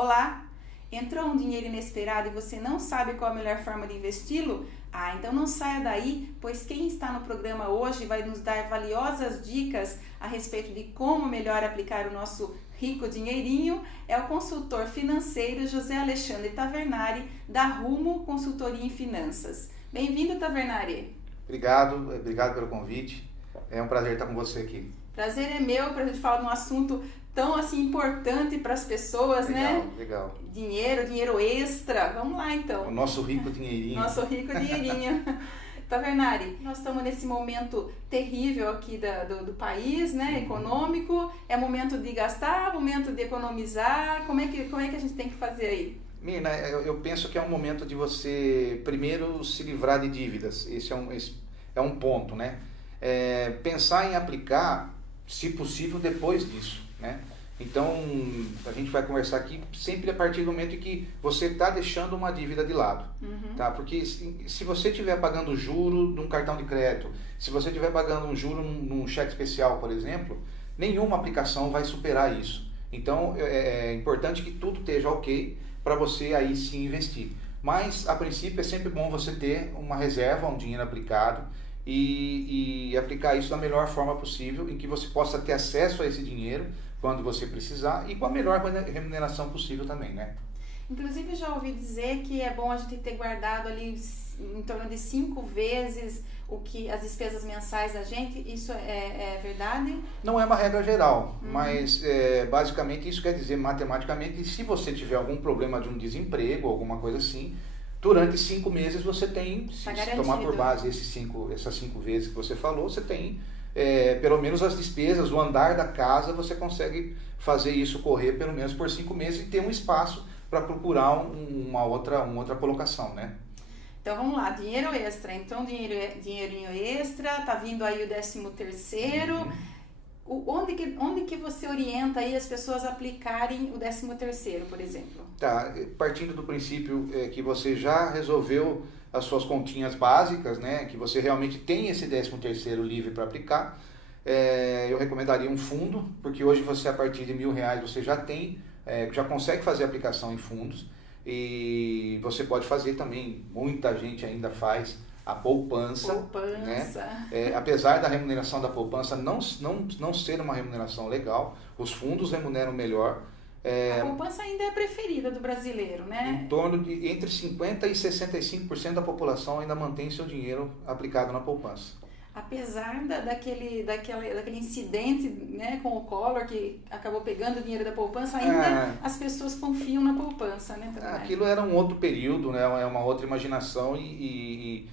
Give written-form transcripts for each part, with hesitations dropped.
Olá! Entrou um dinheiro inesperado e você não sabe qual a melhor forma de investi-lo? Então não saia daí, pois quem está no programa hoje vai nos dar valiosas dicas a respeito de como melhor aplicar o nosso rico dinheirinho. É o consultor financeiro José Alexandre Tavernari, da Rumo Consultoria em Finanças. Bem-vindo, Tavernari. Obrigado pelo convite. É um prazer estar com você aqui. Prazer é meu para a gente falar de um assunto tão assim importante para as pessoas, né? Legal. Dinheiro extra. Vamos lá então. O nosso rico dinheirinho. Nosso rico dinheirinho. Tavernari, nós estamos nesse momento terrível aqui do país, né? Econômico. É momento de gastar, momento de economizar. Como é que a gente tem que fazer aí? Mina, eu penso que é um momento de você primeiro se livrar de dívidas. Esse é um ponto, né? Pensar em aplicar, se possível, depois disso, né? Então, a gente vai conversar aqui sempre a partir do momento em que você está deixando uma dívida de lado, tá? Porque se você estiver pagando juro num cartão de crédito, se você estiver pagando um juro num cheque especial, por exemplo, nenhuma aplicação vai superar isso. Então, é importante que tudo esteja ok para você aí sim investir. Mas, a princípio, é sempre bom você ter uma reserva, um dinheiro aplicado e aplicar isso da melhor forma possível, em que você possa ter acesso a esse dinheiro quando você precisar e com a melhor remuneração possível também, né? Inclusive, já ouvi dizer que é bom a gente ter guardado ali em torno de 5 vezes o que as despesas mensais da gente. Isso é verdade? Não é uma regra geral, mas basicamente isso quer dizer matematicamente, se você tiver algum problema de um desemprego, alguma coisa assim, durante 5 meses você tem, se tomar por base essas 5 vezes que você falou, você tem pelo menos as despesas, o andar da casa, você consegue fazer isso correr pelo menos por 5 meses e ter um espaço para procurar uma outra colocação, né? Então vamos lá, dinheiro extra. Então dinheirinho extra, tá vindo aí o 13º. Onde que você orienta aí as pessoas a aplicarem o 13º, por exemplo? Tá, partindo do princípio que você já resolveu as suas continhas básicas, né, que você realmente tem esse 13º livre para aplicar, eu recomendaria um fundo, porque hoje você, a partir de R$1.000, você já consegue fazer aplicação em fundos, e você pode fazer também, muita gente ainda faz, a poupança. Né? Apesar da remuneração da poupança não ser uma remuneração legal, os fundos remuneram melhor. A poupança ainda é a preferida do brasileiro, né? Em torno de entre 50% e 65% da população ainda mantém seu dinheiro aplicado na poupança. Apesar daquele incidente, né, com o Collor, que acabou pegando o dinheiro da poupança, ainda as pessoas confiam na poupança, né? Aquilo era um outro período, né? É uma outra imaginação e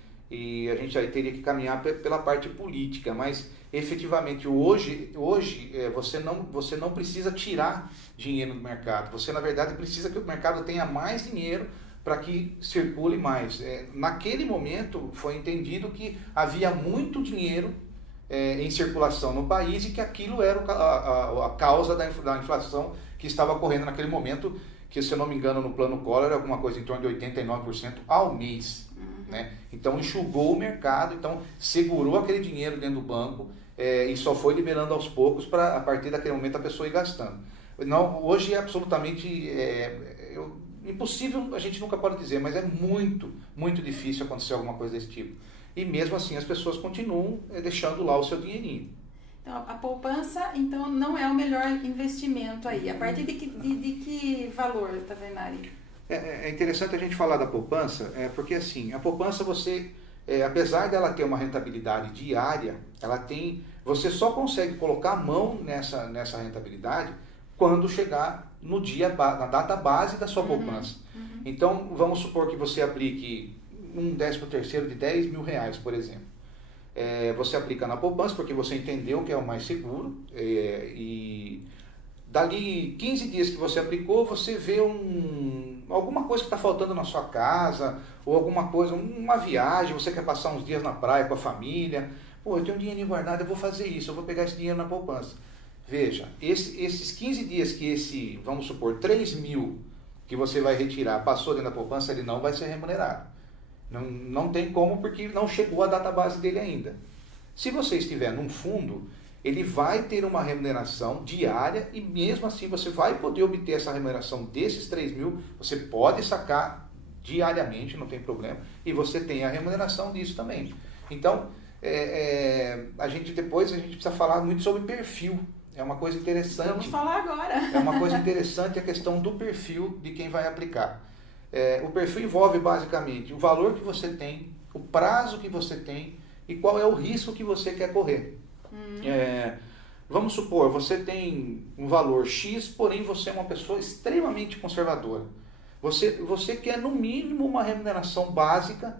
a gente aí teria que caminhar pela parte política, mas efetivamente hoje você não precisa tirar dinheiro do mercado, você na verdade precisa que o mercado tenha mais dinheiro para que circule mais. Naquele momento foi entendido que havia muito dinheiro em circulação no país e que aquilo era a causa da inflação que estava ocorrendo naquele momento, que, se eu não me engano, no plano Collor era alguma coisa em torno de 89% ao mês. Né? Então enxugou o mercado, então segurou aquele dinheiro dentro do banco e só foi liberando aos poucos para, a partir daquele momento, a pessoa ir gastando. Não, hoje é absolutamente impossível, a gente nunca pode dizer, mas é muito, muito difícil acontecer alguma coisa desse tipo. E mesmo assim as pessoas continuam deixando lá o seu dinheirinho. Então, a poupança, então, não é o melhor investimento aí. A partir de que valor, Tavernari? É interessante a gente falar da poupança, porque assim, a poupança você, apesar dela ter uma rentabilidade diária, você só consegue colocar a mão nessa rentabilidade quando chegar no na data base da sua poupança. Então, vamos supor que você aplique um 13º de R$10.000, por exemplo. Você aplica na poupança porque você entendeu que é o mais seguro e dali 15 dias que você aplicou, você vê alguma coisa que está faltando na sua casa, ou alguma coisa, uma viagem, você quer passar uns dias na praia com a família. Pô, eu tenho um dinheirinho guardado, eu vou fazer isso, eu vou pegar esse dinheiro na poupança. Veja, esses 15 dias que vamos supor, 3.000 que você vai retirar, passou dentro da poupança, ele não vai ser remunerado. Não tem como, porque não chegou a data base dele ainda. Se você estiver num fundo, ele vai ter uma remuneração diária e mesmo assim você vai poder obter essa remuneração desses 3 mil, você pode sacar diariamente, não tem problema, e você tem a remuneração disso também. Então, a gente precisa falar muito sobre perfil, é uma coisa interessante. Vamos falar agora. É uma coisa interessante a questão do perfil de quem vai aplicar. O perfil envolve basicamente o valor que você tem, o prazo que você tem e qual é o risco que você quer correr. Vamos supor, você tem um valor X, porém você é uma pessoa extremamente conservadora. Você quer no mínimo uma remuneração básica,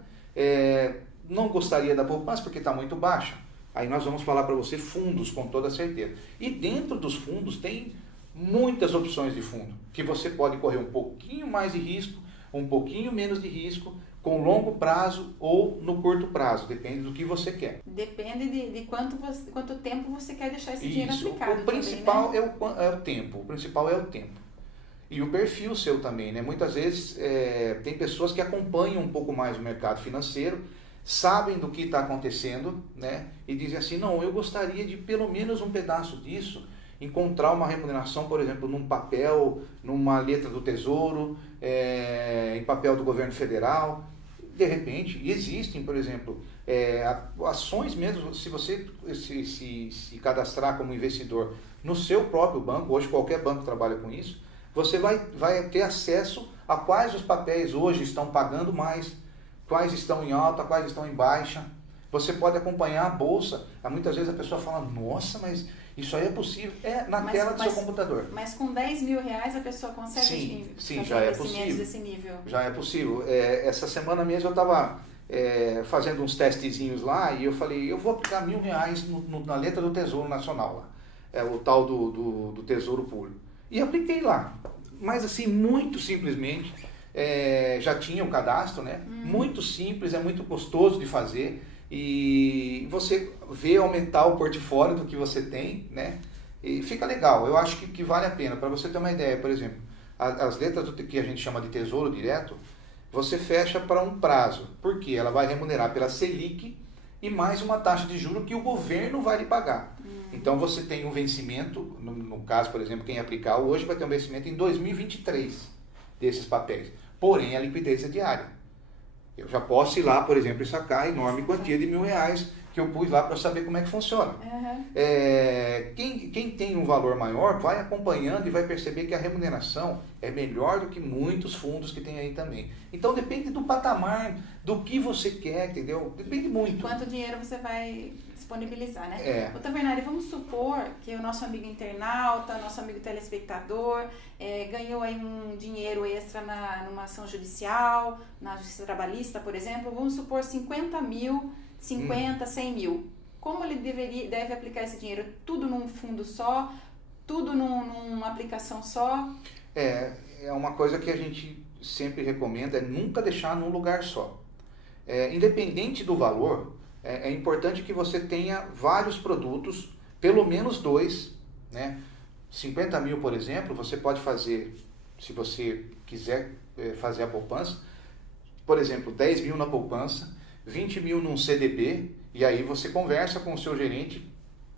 não gostaria da poupança porque está muito baixa. Aí nós vamos falar para você fundos com toda certeza. E dentro dos fundos tem muitas opções de fundo, que você pode correr um pouquinho mais de risco, um pouquinho menos de risco, com longo prazo ou no curto prazo, depende do que você quer. Depende de quanto tempo você quer deixar esse dinheiro aplicado. O principal também, né? é o tempo. O principal é o tempo. E o perfil seu também, né? Muitas vezes tem pessoas que acompanham um pouco mais o mercado financeiro, sabem do que está acontecendo, né? E dizem assim, não, eu gostaria de pelo menos um pedaço disso, encontrar uma remuneração, por exemplo, num papel, numa letra do Tesouro, em papel do governo federal. De repente, existem, por exemplo, ações mesmo, se você se cadastrar como investidor no seu próprio banco, hoje qualquer banco trabalha com isso, você vai ter acesso a quais os papéis hoje estão pagando mais, quais estão em alta, quais estão em baixa. Você pode acompanhar a bolsa. Muitas vezes a pessoa fala, nossa, mas isso aí é possível. Na tela do seu computador. Mas com 10 mil reais a pessoa consegue fazer já investimentos desse nível? Já é possível. Essa semana mesmo eu estava fazendo uns testezinhos lá e eu falei, eu vou aplicar R$1.000 na letra do Tesouro Nacional, lá. O tal do Tesouro Público. E apliquei lá. Mas assim, muito simplesmente, já tinha o cadastro, né? Muito simples, é muito gostoso de fazer. E você vê aumentar o portfólio do que você tem, né? E fica legal, eu acho que vale a pena. Para você ter uma ideia, por exemplo, as letras que a gente chama de Tesouro Direto, você fecha para um prazo, porque ela vai remunerar pela Selic e mais uma taxa de juros que o governo vai lhe pagar. Então você tem um vencimento, no caso, por exemplo, quem aplicar hoje vai ter um vencimento em 2023 desses papéis, porém a liquidez é diária. Eu já posso ir lá, por exemplo, e sacar a enorme quantia de R$1.000 que eu pus lá para saber como é que funciona. Quem tem um valor maior vai acompanhando e vai perceber que a remuneração é melhor do que muitos fundos que tem aí também. Então depende do patamar, do que você quer, entendeu? Depende muito. Quanto dinheiro você vai disponibilizar, né? Ô, Tavernari, vamos supor que o nosso amigo internauta, nosso amigo telespectador, ganhou aí um dinheiro extra numa ação judicial, na Justiça Trabalhista, por exemplo, vamos supor 50 mil, 50, 100 mil. Como ele deve aplicar esse dinheiro? Tudo num fundo só? Tudo numa aplicação só? É uma coisa que a gente sempre recomenda, é nunca deixar num lugar só. Independente do valor, é importante que você tenha vários produtos, pelo menos 2, né? 50 mil, por exemplo, você pode fazer, se você quiser fazer a poupança, por exemplo, 10 mil na poupança, 20 mil num CDB, e aí você conversa com o seu gerente,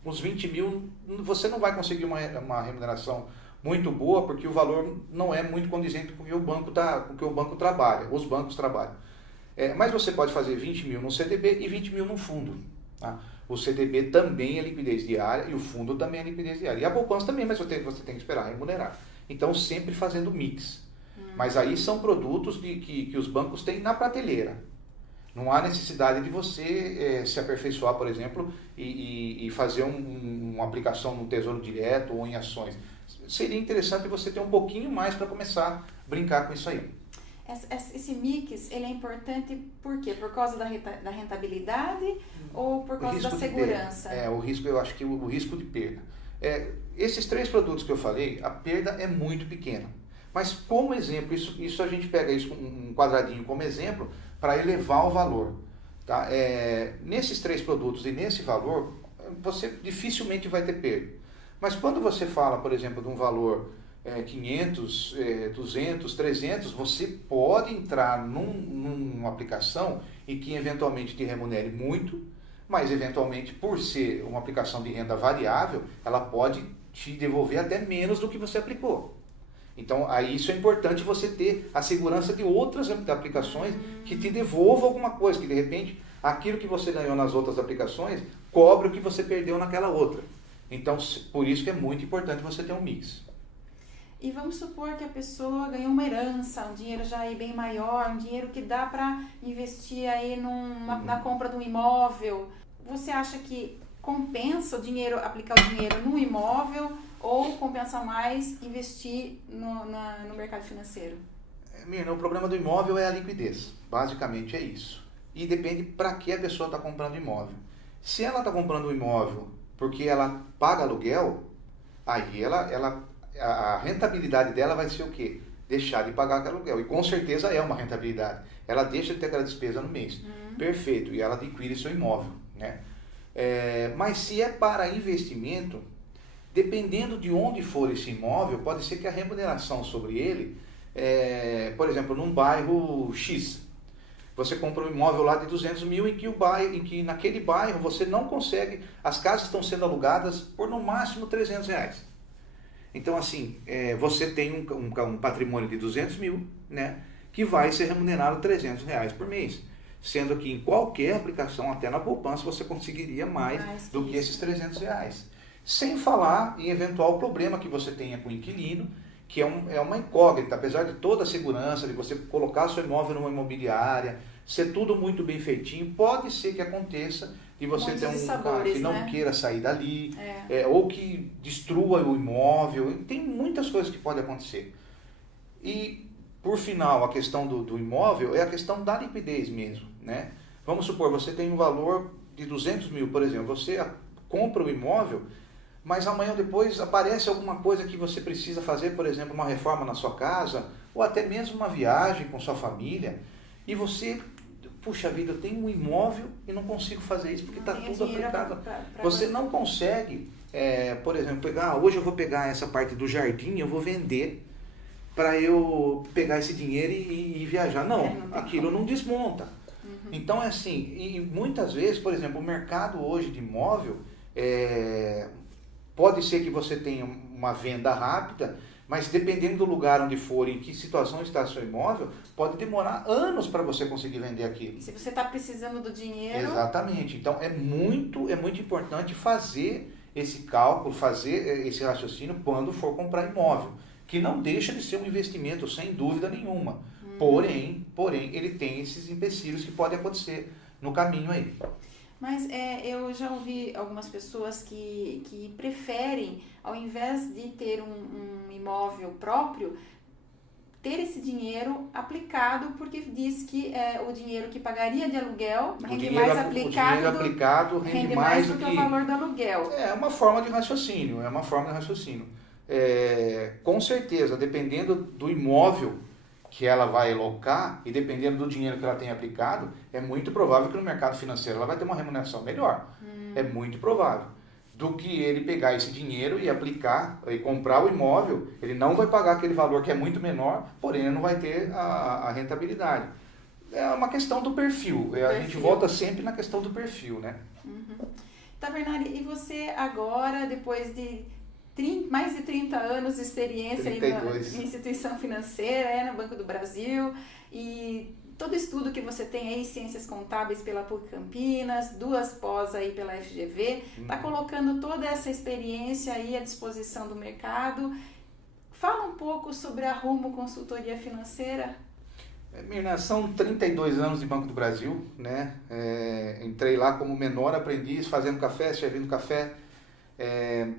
uns 20 mil, você não vai conseguir uma remuneração muito boa, porque o valor não é muito condizente com o que o banco trabalha, os bancos trabalham. Mas você pode fazer 20 mil no CDB e 20 mil no fundo. Tá? O CDB também é liquidez diária e o fundo também é liquidez diária. E a poupança também, mas você tem que esperar remunerar. Então, sempre fazendo mix. Mas aí são produtos que os bancos têm na prateleira. Não há necessidade de você se aperfeiçoar, por exemplo, e fazer uma aplicação no Tesouro Direto ou em ações. Seria interessante você ter um pouquinho mais para começar a brincar com isso aí. Esse mix, ele é importante por quê? Por causa da rentabilidade ou por causa da segurança? O risco, eu acho que o risco de perda. Esses 3 produtos que eu falei, a perda é muito pequena. Mas como exemplo, isso a gente pega isso um quadradinho como exemplo para elevar o valor. Tá? Nesses 3 produtos e nesse valor, você dificilmente vai ter perda. Mas quando você fala, por exemplo, de um valor 500, 200, 300, você pode entrar numa aplicação e que eventualmente te remunere muito, mas eventualmente, por ser uma aplicação de renda variável, ela pode te devolver até menos do que você aplicou. Então, aí isso é importante você ter a segurança de outras aplicações que te devolvam alguma coisa, que de repente aquilo que você ganhou nas outras aplicações cobre o que você perdeu naquela outra. Então, por isso que é muito importante você ter um mix. E vamos supor que a pessoa ganhou uma herança, um dinheiro já aí bem maior, um dinheiro que dá para investir aí na compra de um imóvel. Você acha que compensa aplicar o dinheiro no imóvel ou compensa mais investir no mercado financeiro? Mirna, o problema do imóvel é a liquidez. Basicamente é isso. E depende para que a pessoa está comprando imóvel. Se ela está comprando um imóvel porque ela paga aluguel, aí a rentabilidade dela vai ser o quê? Deixar de pagar aquele aluguel. E com certeza é uma rentabilidade. Ela deixa de ter aquela despesa no mês. Perfeito. E ela adquire seu imóvel, né? Mas se é para investimento, dependendo de onde for esse imóvel, pode ser que a remuneração sobre ele, por exemplo, num bairro X, você compra um imóvel lá de 200 mil em que naquele bairro você não consegue, as casas estão sendo alugadas por no máximo 300 reais. Então assim, você tem um patrimônio de 200 mil, né, que vai ser remunerado 300 reais por mês. Sendo que em qualquer aplicação, até na poupança, você conseguiria mais do que esses 300 reais. Sem falar em eventual problema que você tenha com o inquilino, que é uma incógnita, apesar de toda a segurança, de você colocar seu imóvel numa imobiliária, ser tudo muito bem feitinho, pode ser que aconteça de você ter um cara que não queira sair dali, ou que destrua o imóvel, tem muitas coisas que podem acontecer. E, por final, a questão do imóvel é a questão da liquidez mesmo, né? Vamos supor, você tem um valor de 200 mil, por exemplo, você compra o imóvel, mas amanhã ou depois aparece alguma coisa que você precisa fazer, por exemplo, uma reforma na sua casa, ou até mesmo uma viagem com sua família, e você, puxa vida, eu tenho um imóvel e não consigo fazer isso porque está tudo aplicado. Você não consegue, por exemplo, hoje eu vou pegar essa parte do jardim, eu vou vender para eu pegar esse dinheiro e viajar. Não, aquilo não desmonta. Então é assim, e muitas vezes, por exemplo, o mercado hoje de imóvel, pode ser que você tenha uma venda rápida, mas dependendo do lugar onde for, em que situação está seu imóvel, pode demorar anos para você conseguir vender aquilo. Se você está precisando do dinheiro... Exatamente. Então é muito importante fazer esse cálculo, fazer esse raciocínio quando for comprar imóvel, que não deixa de ser um investimento sem dúvida nenhuma. Porém, ele tem esses empecilhos que podem acontecer no caminho aí. Mas eu já ouvi algumas pessoas que preferem, ao invés de ter um imóvel próprio, ter esse dinheiro aplicado, porque diz que o dinheiro que pagaria de aluguel rende mais aplicado. O dinheiro aplicado rende mais do que o valor do aluguel. É uma forma de raciocínio, com certeza, dependendo do imóvel que ela vai alocar e dependendo do dinheiro que ela tem aplicado, é muito provável que no mercado financeiro ela vai ter uma remuneração melhor. É muito provável. Do que ele pegar esse dinheiro e aplicar e comprar o imóvel, ele não vai pagar aquele valor que é muito menor, porém ele não vai ter a rentabilidade. É uma questão do perfil. A gente volta sempre na questão do perfil, né? Tavernari, e você agora, depois de mais de 30 anos de experiência aí em instituição financeira, no Banco do Brasil, e todo estudo que você tem aí, Ciências Contábeis pela PUC Campinas, 2 pós aí pela FGV, está colocando toda essa experiência aí à disposição do mercado. Fala um pouco sobre a Rumo Consultoria Financeira. Mirna, são 32 anos de Banco do Brasil, né? Entrei lá como menor aprendiz, fazendo café, servindo café,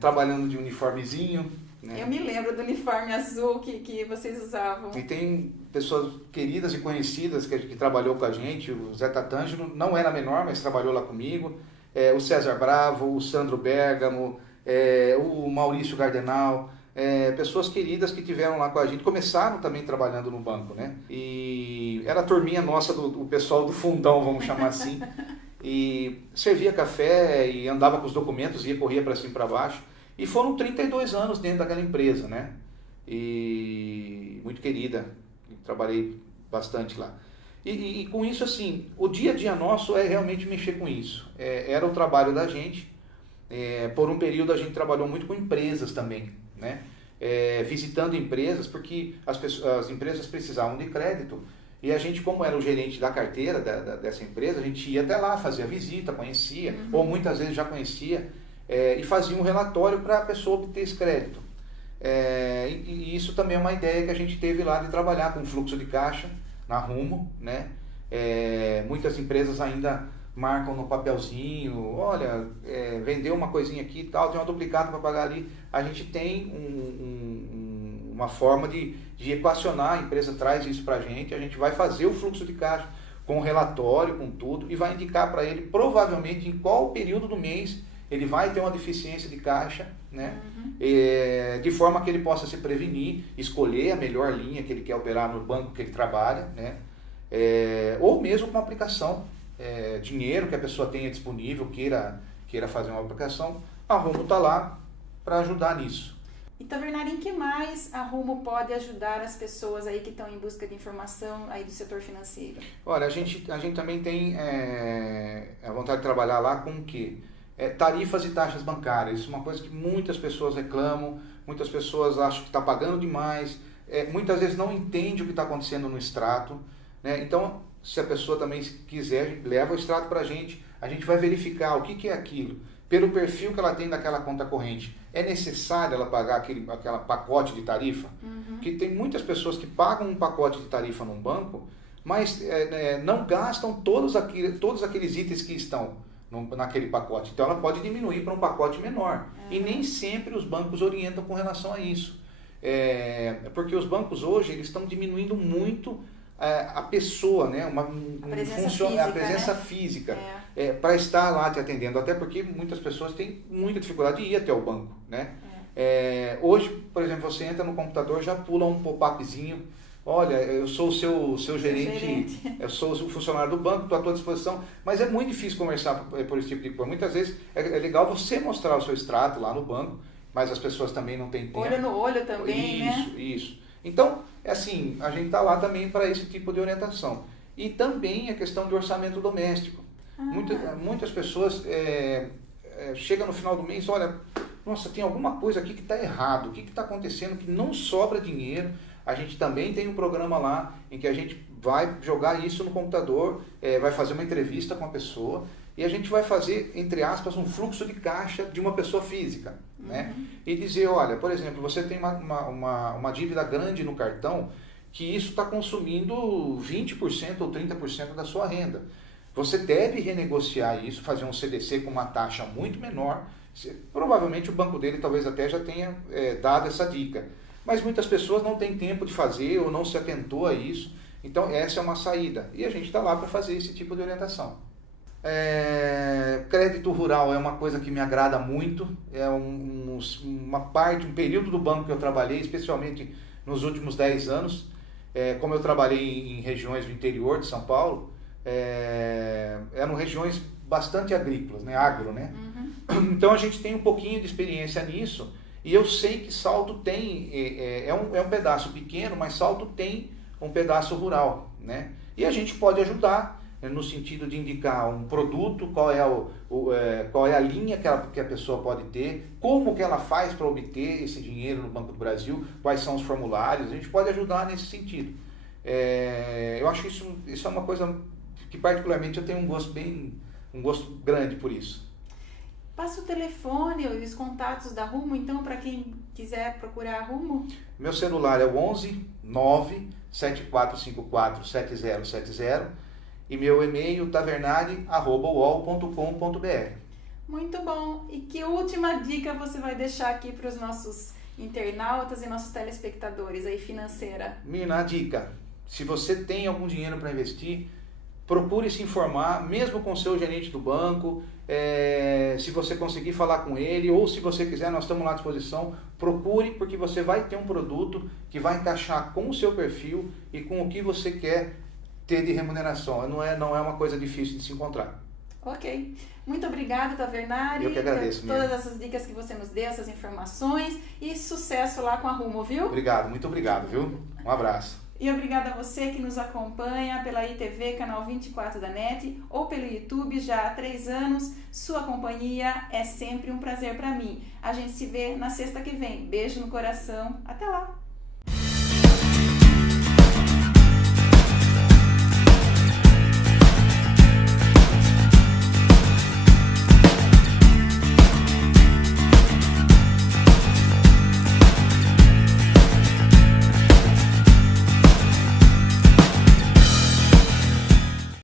trabalhando de uniformezinho, né? Eu me lembro do uniforme azul que vocês usavam. E tem pessoas queridas e conhecidas que trabalhou com a gente. O Zé Tatângelo não era menor, mas trabalhou lá comigo. O César Bravo, o Sandro Bergamo, o Maurício Gardenal. Pessoas queridas que tiveram lá com a gente, começaram também trabalhando no banco, né? E era a turminha nossa, o pessoal do fundão, vamos chamar assim. E servia café e andava com os documentos, corria para cima e para baixo. E foram 32 anos dentro daquela empresa, né? E muito querida, trabalhei bastante lá. E com isso, assim, o dia a dia nosso é realmente mexer com isso. Era o trabalho da gente. Por um período a gente trabalhou muito com empresas também, né? Visitando empresas, porque as empresas precisavam de crédito. E a gente, como era o gerente da carteira dessa empresa, a gente ia até lá, fazia visita, conhecia, ou muitas vezes já conhecia, e fazia um relatório para a pessoa obter esse crédito. E isso também é uma ideia que a gente teve lá de trabalhar com fluxo de caixa na Rumo, né? Muitas empresas ainda marcam no papelzinho, olha, vendeu uma coisinha aqui e tal, tem um duplicado para pagar ali. A gente tem uma forma de equacionar, a empresa traz isso para a gente vai fazer o fluxo de caixa com relatório, com tudo, e vai indicar para ele provavelmente em qual período do mês ele vai ter uma deficiência de caixa, né? De forma que ele possa se prevenir, escolher a melhor linha que ele quer operar no banco que ele trabalha, né? Ou mesmo com uma aplicação, dinheiro que a pessoa tenha disponível, queira fazer uma aplicação, a Rumo está lá para ajudar nisso. E Tavernari, em que mais a Rumo pode ajudar as pessoas aí que estão em busca de informação aí do setor financeiro? Olha, a gente também tem a vontade de trabalhar lá com o quê? Tarifas e taxas bancárias. Isso é uma coisa que muitas pessoas reclamam, muitas pessoas acham que está pagando demais, muitas vezes não entende o que está acontecendo no extrato, né? Então, se a pessoa também quiser, leva o extrato para a gente vai verificar o que é aquilo, pelo perfil que ela tem daquela conta corrente. É necessário ela pagar aquela pacote de tarifa? Porque tem muitas pessoas que pagam um pacote de tarifa num banco, mas não gastam todos aqueles itens que estão naquele pacote. Então ela pode diminuir para um pacote menor. E nem sempre os bancos orientam com relação a isso. Porque os bancos hoje eles estão diminuindo muito a pessoa, né? A presença física para estar lá te atendendo, até porque muitas pessoas têm muita dificuldade de ir até o banco, né? Hoje, por exemplo, você entra no computador, já pula um pop-upzinho, olha, eu sou o seu gerente, eu sou o funcionário do banco, estou à tua disposição, mas é muito difícil conversar por esse tipo de coisa. Muitas vezes é legal você mostrar o seu extrato lá no banco, mas as pessoas também não têm tempo. Olho no olho também, né? Isso. Então, assim, a gente está lá também para esse tipo de orientação. E também a questão de orçamento doméstico. Muitas pessoas chegam no final do mês, olha, nossa, tem alguma coisa aqui que está errado, o que está acontecendo, que não sobra dinheiro. A gente também tem um programa lá em que a gente vai jogar isso no computador, vai fazer uma entrevista com a pessoa e a gente vai fazer, entre aspas, um fluxo de caixa de uma pessoa física, né? E dizer, olha, por exemplo, você tem uma dívida grande no cartão que isso está consumindo 20% ou 30% da sua renda. Você deve renegociar isso, fazer um CDC com uma taxa muito menor. Provavelmente o banco dele talvez até já tenha dado essa dica. Mas muitas pessoas não têm tempo de fazer ou não se atentou a isso. Então essa é uma saída. E a gente está lá para fazer esse tipo de orientação. Crédito rural é uma coisa que me agrada muito. É um período do banco que eu trabalhei, especialmente nos últimos 10 anos. Como eu trabalhei em regiões do interior de São Paulo, eram regiões bastante agrícolas, né? Agro, né? Então a gente tem um pouquinho de experiência nisso. E eu sei que Salto tem, é um pedaço pequeno, mas Salto tem um pedaço rural, né? E a gente pode ajudar no sentido de indicar um produto, qual é a linha que a pessoa pode ter, como que ela faz para obter esse dinheiro no Banco do Brasil, quais são os formulários, a gente pode ajudar nesse sentido. Eu acho que isso é uma coisa que particularmente eu tenho um gosto grande por isso. Passa o telefone e os contatos da Rumo, então, para quem quiser procurar a Rumo. Meu celular é o 11 9 7454 7070 e meu e-mail tavernari@uol.com.br. Muito bom. E que última dica você vai deixar aqui para os nossos internautas e nossos telespectadores aí financeira? Minha dica, se você tem algum dinheiro para investir, procure se informar, mesmo com o seu gerente do banco, se você conseguir falar com ele, ou se você quiser, nós estamos lá à disposição, procure, porque você vai ter um produto que vai encaixar com o seu perfil e com o que você quer ter de remuneração. Não é uma coisa difícil de se encontrar. Ok. Muito obrigada, Tavernari. Eu que agradeço, por todas essas dicas que você nos deu, essas informações, e sucesso lá com a Rumo, viu? Obrigado, muito obrigado, viu? Um abraço. E obrigada a você que nos acompanha pela ITV, canal 24 da NET, ou pelo YouTube já há 3 anos. Sua companhia é sempre um prazer para mim. A gente se vê na sexta que vem. Beijo no coração. Até lá!